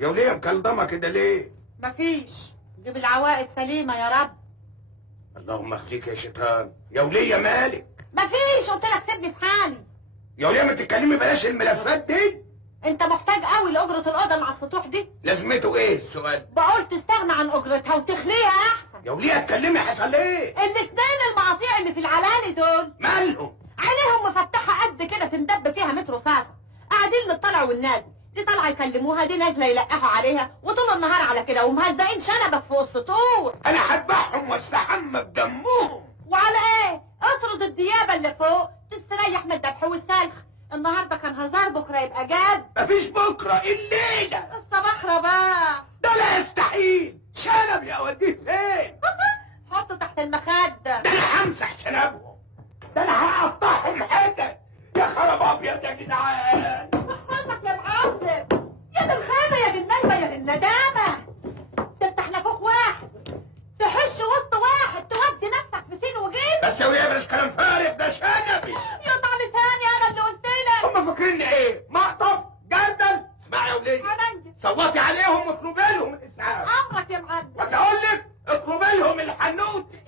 يا وليه مكلضمه كده ليه؟ مفيش، جيب العوائد سليمه يا رب. اللهم اخزيك يا شيطان. يا وليه مالك؟ مفيش، قلت لك سيبني في حالي. يا وليه ما تتكلمي بلاش الملفات دي. انت محتاج قوي لاجره الاوضه اللي على السطوح دي. لازمته ايه السؤال؟ بقول تستغنى عن اجرتها وتخليها احسن. يا وليه اتكلمي حصل ايه؟ الاتنين المقاطيع اللي في العلاني دول مالهم؟ عليهم مفتحه قد كده تندب فيها متر صاصه، قاعدين نطلع والنازل، دي طالعه يكلموها دي نازله يلقحوا عليها، وطول النهار على كده ومهزقين شنبك فوق السطوح. انا هذبحهم واستحمى بدمهم. وعلى ايه؟ اطرد الديابه اللي فوق تستريح من الذبح والسلخ. النهارده كان هزار، بكره يبقى جد. مفيش بكره، الليله. الصباح بقى. ده لا يستحيل. شنب اوديه فين؟ حطه تحت المخده. ده انا همسح شنبهم، ده انا هقطعهم حتت. يا خراب ابيض يا جدعان. احفظك يا معلم، يا دي الخامه يا دي النجمه يا دي الندامه. ده انت احنا فوق واحد، تحش وسط واحد، تودي نفسك في سين وجيم. بس يا وليه بلاش كلام فارغ، ده شنبي. يقطع لساني انا اللي قلت لك. هم فاكريني ايه؟ مقطف جردل. اسمعي يا وليه، عليا. صوتي عليهم واطلبي لهم الاسعاف. امرك يا معلم. ولا اقول لك اطلبي لهم الحنوتي.